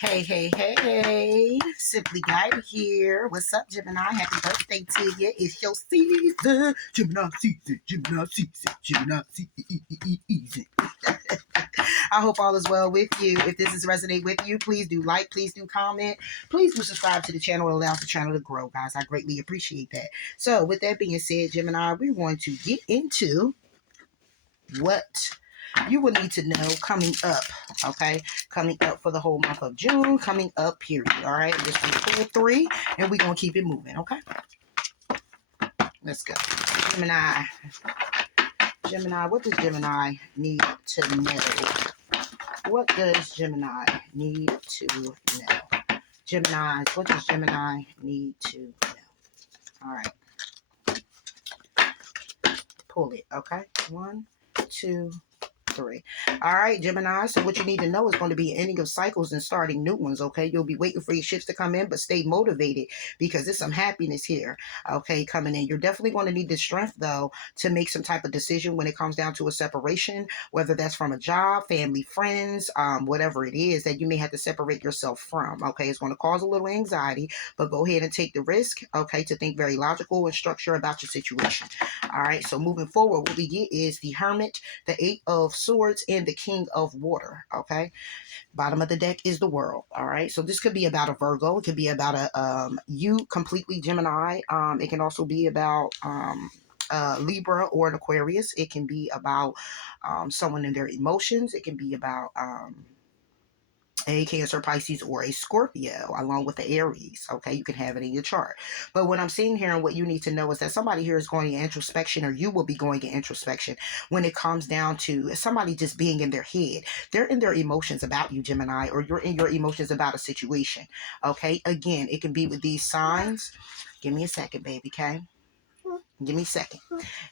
Hey, hey, hey. Simply Guided here. What's up, Gemini? Happy birthday to you. It's your season. Gemini season. Gemini season. Gemini season. I hope all is well with you. If this is resonate with you, please do like, please do comment, please do subscribe to the channel. It allows the channel to grow, guys. I greatly appreciate that. So with that being said, Gemini, we're going to get into what you will need to know coming up, okay? Coming up for the whole month of June, coming up, period, all right? Just do pull three, and we're going to keep it moving, okay? Let's go. Gemini. Gemini, what does Gemini need to know? What does Gemini need to know? Gemini, what does Gemini need to know? All right. Pull it, okay? 1, 2, 3. All right, Gemini. So what you need to know is going to be ending of cycles and starting new ones. Okay, you'll be waiting for your shifts to come in, but stay motivated because there's some happiness here. Okay, coming in. You're definitely going to need the strength though to make some type of decision when it comes down to a separation, whether that's from a job, family, friends, whatever it is that you may have to separate yourself from. Okay, it's going to cause a little anxiety, but go ahead and take the risk. Okay, to think very logical and structure about your situation. All right, so moving forward, what we get is the Hermit, the Eight of Swords, and the King of Water. Okay, bottom of the deck is the World. All right, so this could be about a Virgo. It could be about a you completely Gemini. It can also be about Libra or an Aquarius. It can be about someone in their emotions. It can be about a Cancer, Pisces, or a Scorpio, along with the Aries. Okay, you can have it in your chart. But what I'm seeing here and what you need to know is that somebody here is going in introspection, or you will be going in introspection when it comes down to somebody just being in their head. They're in their emotions about you, Gemini, or you're in your emotions about a situation. Okay, again, it can be with these signs. Give me a second, baby, okay? Give me a second.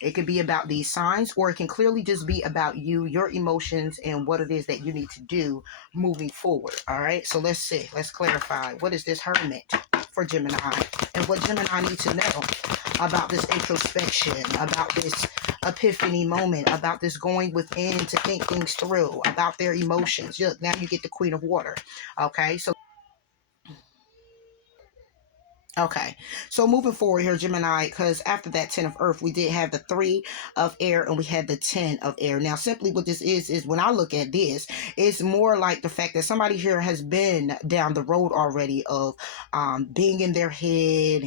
It could be about these signs, or it can clearly just be about you, your emotions, and what it is that you need to do moving forward. All right. So let's see. Let's clarify. What is this Hermit for Gemini? And what Gemini needs to know about this introspection, about this epiphany moment, about this going within to think things through, about their emotions. Look, now you get the Queen of Water. Okay. Okay, so moving forward here, Gemini, because after that 10 of Earth, we did have the 3 of Air and we had the 10 of Air. Now, simply what this is when I look at this, it's more like the fact that somebody here has been down the road already of being in their head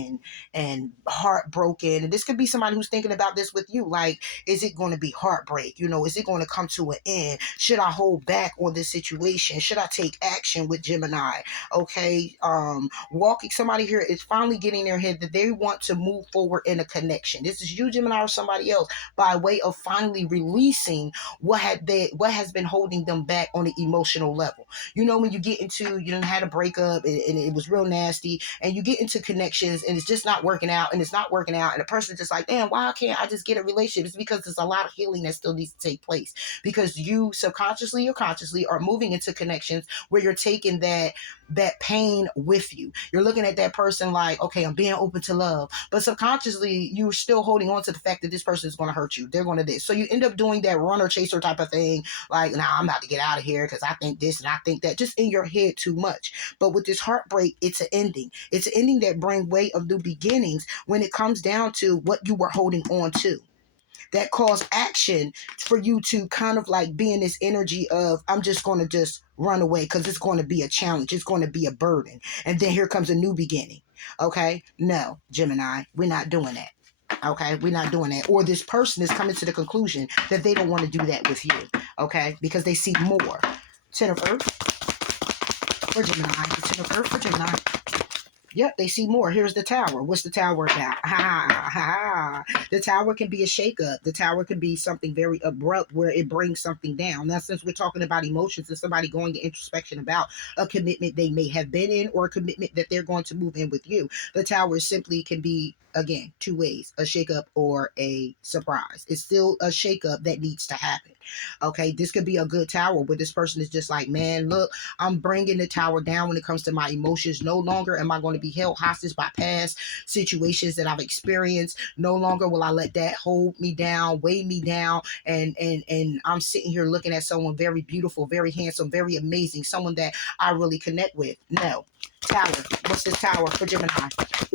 and heartbroken. And this could be somebody who's thinking about this with you. Like, is it going to be heartbreak? You know, is it going to come to an end? Should I hold back on this situation? Should I take action with Gemini? Okay, walking somebody here is finally getting in their head that they want to move forward in a connection. This is you, Gemini, or somebody else, by way of finally releasing what has been holding them back on the emotional level. You know, when you get into, you done had a breakup and it was real nasty, and you get into connections and it's just not working out, and it's not working out, and the person's just like, damn, why can't I just get a relationship? It's because there's a lot of healing that still needs to take place, because you subconsciously or consciously are moving into connections where you're taking that pain with you. You're looking at that person like, okay, I'm being open to love, but subconsciously you're still holding on to the fact that this person is going to hurt you. They're going to this. So you end up doing that runner chaser type of thing. Like, nah, I'm about to get out of here because I think this and I think that, just in your head too much. But with this heartbreak, it's an ending. It's an ending that brings way of new beginnings when it comes down to what you were holding on to, that cause action for you to kind of like be in this energy of, I'm just going to just run away because it's going to be a challenge. It's going to be a burden. And then here comes a new beginning. Okay. No, Gemini, we're not doing that. Okay. We're not doing that. Or this person is coming to the conclusion that they don't want to do that with you. Okay. Because they see more. 10 of Earth for Gemini. 10 of Earth for Gemini. Yep, they see more. Here's the Tower. What's the Tower about? Ha, ha, ha. The Tower can be a shakeup. The Tower can be something very abrupt where it brings something down. Now, since we're talking about emotions and somebody going to introspection about a commitment they may have been in, or a commitment that they're going to move in with you, the Tower simply can be, again, two ways: a shakeup or a surprise. It's still a shakeup that needs to happen. Okay, this could be a good tower where this person is just like, man, look, I'm bringing the tower down when it comes to my emotions. No longer am I going to be held hostage by past situations that I've experienced. No longer will I let that hold me down, weigh me down, and I'm sitting here looking at someone very beautiful, very handsome, very amazing, someone that I really connect with. No. Tower. What's this tower for Gemini?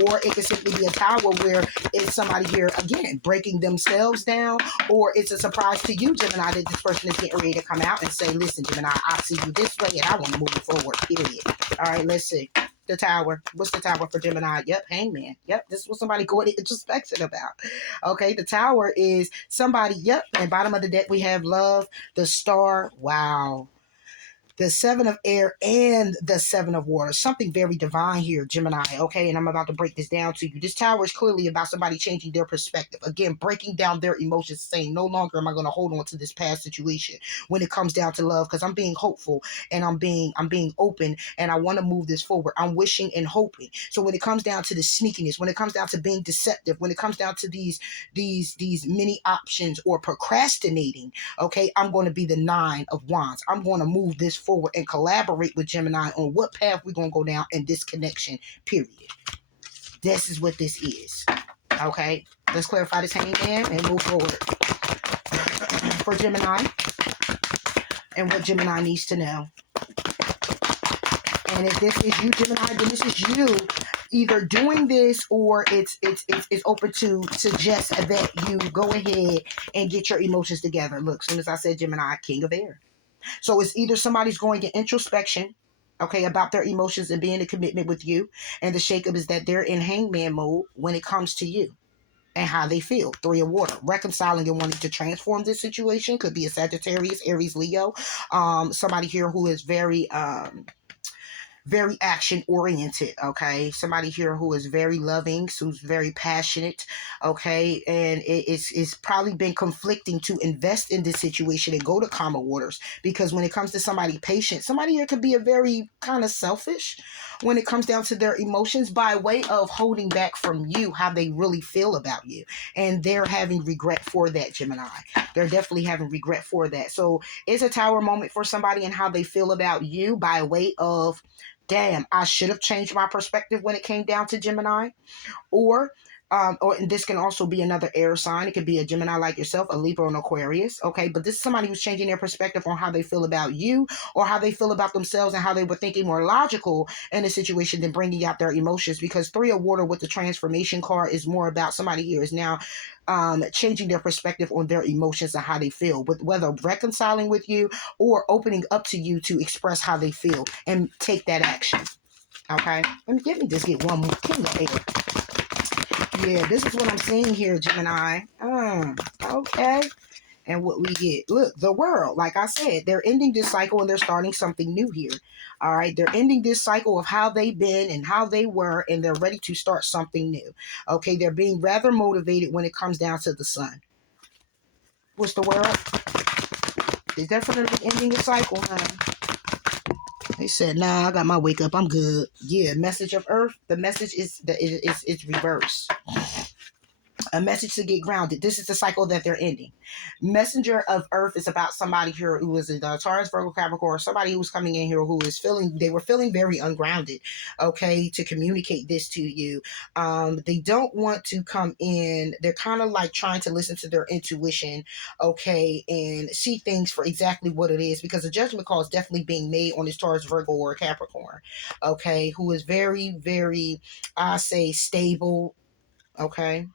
Or it could simply be a tower where it's somebody here, again, breaking themselves down, or it's a surprise to you, Gemini, that this person is getting ready to come out and say, listen, Gemini, I see you this way and I want to move forward, period. All right, let's see. The tower. What's the tower for Gemini? Yep, hangman. Yep, this is what somebody going into introspection about. Okay, the tower is somebody, yep, and bottom of the deck we have love, the star. Wow. The seven of air and the seven of water. Something very divine here, Gemini. Okay, and I'm about to break this down to you. This tower is clearly about somebody changing their perspective. Again, breaking down their emotions, saying, no longer am I going to hold on to this past situation when it comes down to love, because I'm being hopeful and I'm being open and I want to move this forward. I'm wishing and hoping. So when it comes down to the sneakiness, when it comes down to being deceptive, when it comes down to these many options or procrastinating, okay, I'm going to be the 9 of wands. I'm going to move this forward and collaborate with Gemini on what path we're going to go down in this connection, period. This is what this is. Okay, let's clarify this hangman and move forward for Gemini and what Gemini needs to know. And if this is you, Gemini, then this is you either doing this or it's open to suggest that you go ahead and get your emotions together. Look, as soon as I said Gemini, King of Air. So it's either somebody's going in introspection, okay, about their emotions and being in commitment with you. And the shakeup is that they're in hangman mode when it comes to you and how they feel. 3 of water. Reconciling and wanting to transform this situation. Could be a Sagittarius, Aries, Leo. Somebody here who is very action oriented, okay? Somebody here who is very loving, who's very passionate, okay? And it's probably been conflicting to invest in this situation and go to calmer waters, because when it comes to somebody patient, somebody here could be a very kind of selfish when it comes down to their emotions by way of holding back from you how they really feel about you. And they're having regret for that, Gemini. They're definitely having regret for that. So it's a tower moment for somebody and how they feel about you by way of, damn, I should have changed my perspective when it came down to Gemini. Or and this can also be another air sign. It could be a Gemini like yourself, a Libra, or an Aquarius. Okay, but this is somebody who's changing their perspective on how they feel about you or how they feel about themselves and how they were thinking more logical in a situation than bringing out their emotions. Because 3 of water with the transformation card is more about somebody here is now changing their perspective on their emotions and how they feel, with whether reconciling with you or opening up to you to express how they feel and take that action. Okay, let me just get one more King of Air. Yeah, this is what I'm seeing here, Gemini. Okay. And what we get, look, the world, like I said, they're ending this cycle and they're starting something new here. All right. They're ending this cycle of how they've been and how they were, and they're ready to start something new. Okay. They're being rather motivated when it comes down to the sun. What's the world? They're definitely ending a cycle, huh? They said, nah, I got my wake up. I'm good. Yeah. Message of Earth. The message is that it's reverse. A message to get grounded. This is the cycle that they're ending. Messenger of Earth is about somebody here who is a Taurus, Virgo, Capricorn, somebody who's coming in here who is they were feeling very ungrounded, okay, to communicate this to you. They don't want to come in. They're kind of like trying to listen to their intuition, okay, and see things for exactly what it is, because the judgment call is definitely being made on this Taurus, Virgo, or Capricorn, okay, who is very, very, I say, stable, okay.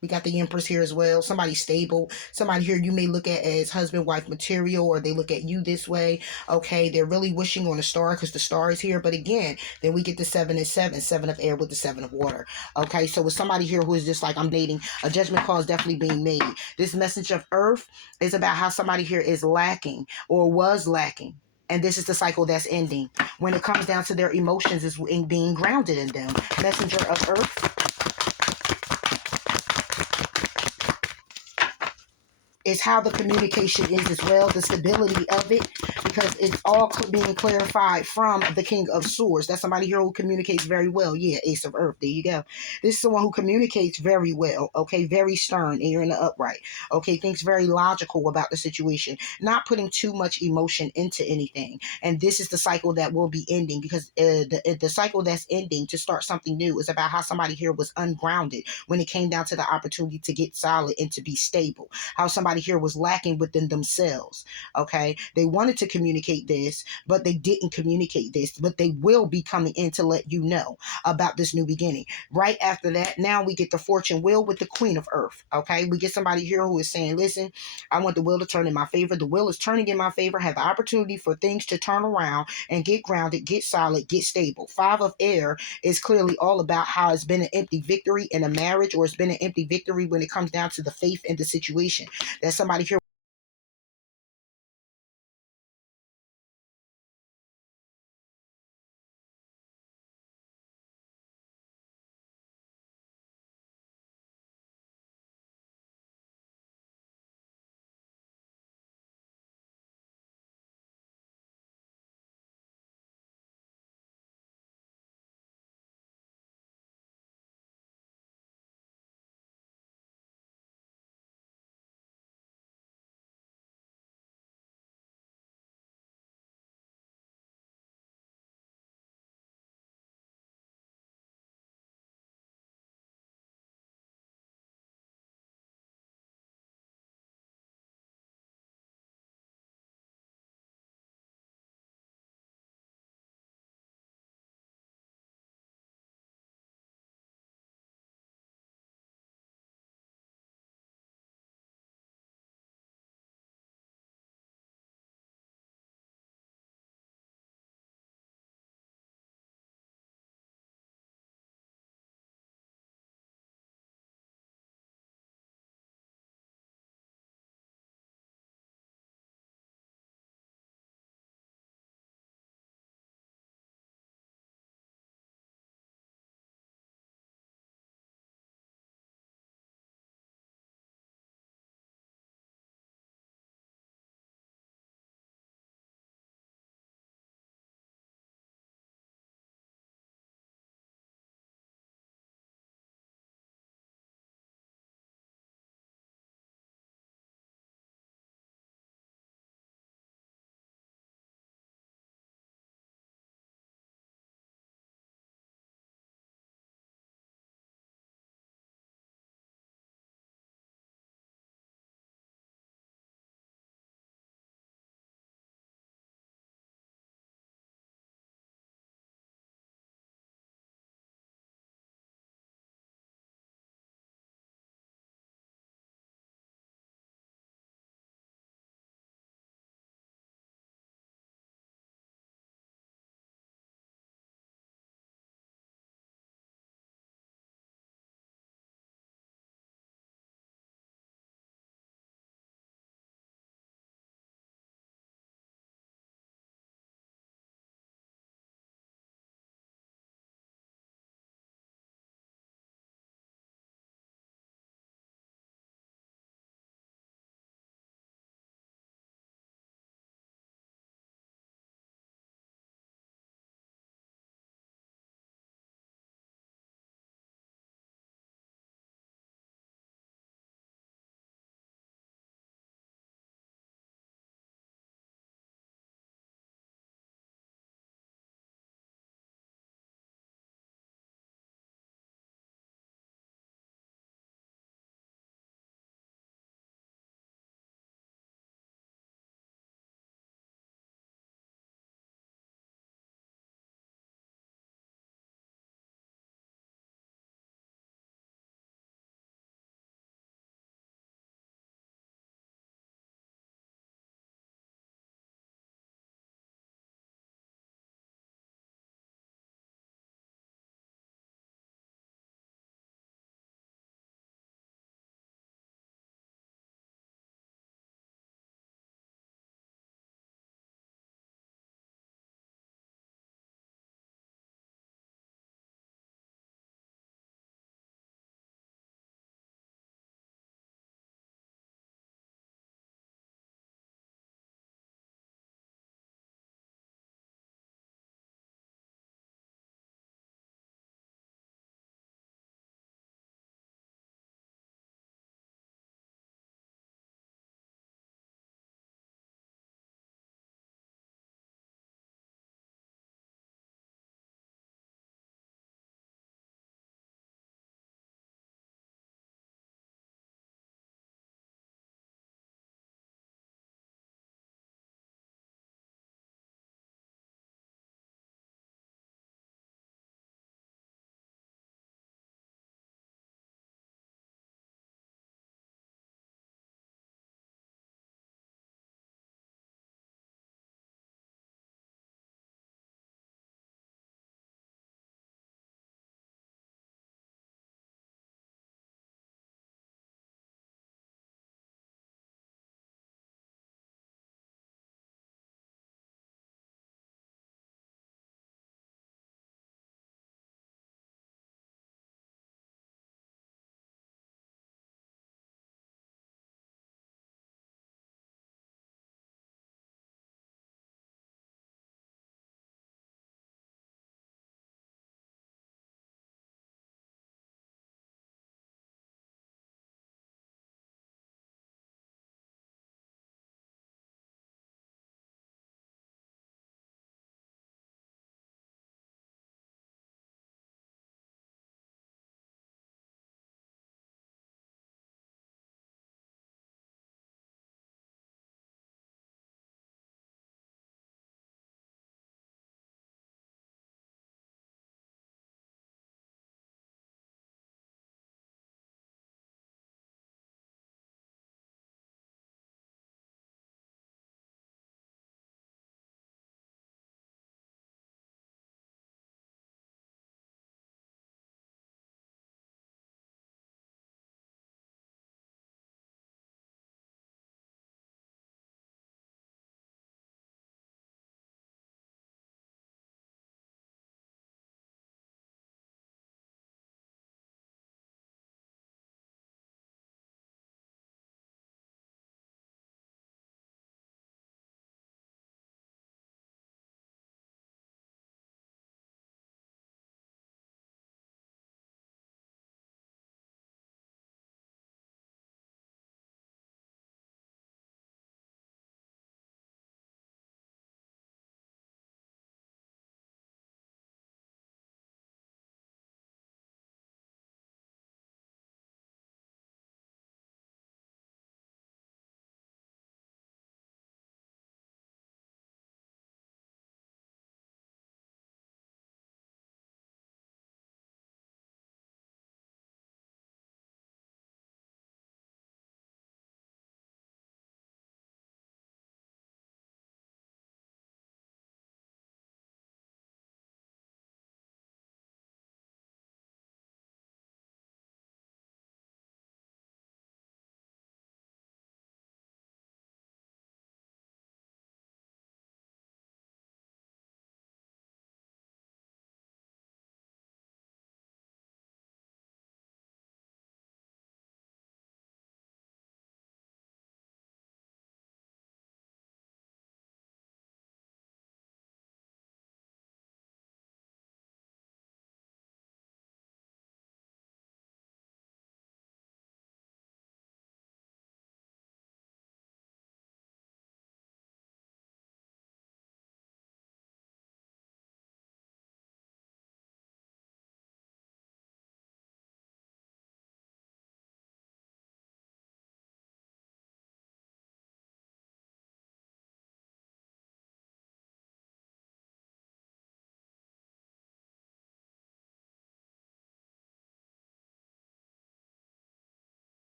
We got the Empress here as well. Somebody stable. Somebody here you may look at as husband, wife material, or they look at you this way. Okay, they're really wishing on a star because the star is here. But again, then we get the 7 and 7, 7 of air with the 7 of water. Okay, so with somebody here who is just like, I'm dating, a judgment call is definitely being made. This message of Earth is about how somebody here is lacking or was lacking. And this is the cycle that's ending. When it comes down to their emotions, is in being grounded in them. Messenger of Earth It's how the communication is as well, the stability of it, because it's all being clarified from the King of Swords. That's somebody here who communicates very well. Yeah, Ace of Earth. There you go. This is someone who communicates very well. Okay, very stern, and you're in the upright. Okay, thinks very logical about the situation, not putting too much emotion into anything. And this is the cycle that will be ending, because the cycle that's ending to start something new is about how somebody here was ungrounded when it came down to the opportunity to get solid and to be stable. How somebody here was lacking within themselves. Okay, they wanted to communicate this, but they didn't communicate this, but they will be coming in to let you know about this new beginning. Right after that, now we get the fortune wheel with the Queen of Earth. Okay, we get somebody here who is saying, listen, I want the wheel to turn in my favor. The wheel is turning in my favor. Have the opportunity for things to turn around and get grounded, get solid, get stable. Five of Air is clearly all about how it's been an empty victory in a marriage, or it's been an empty victory when it comes down to the faith in the situation. That somebody here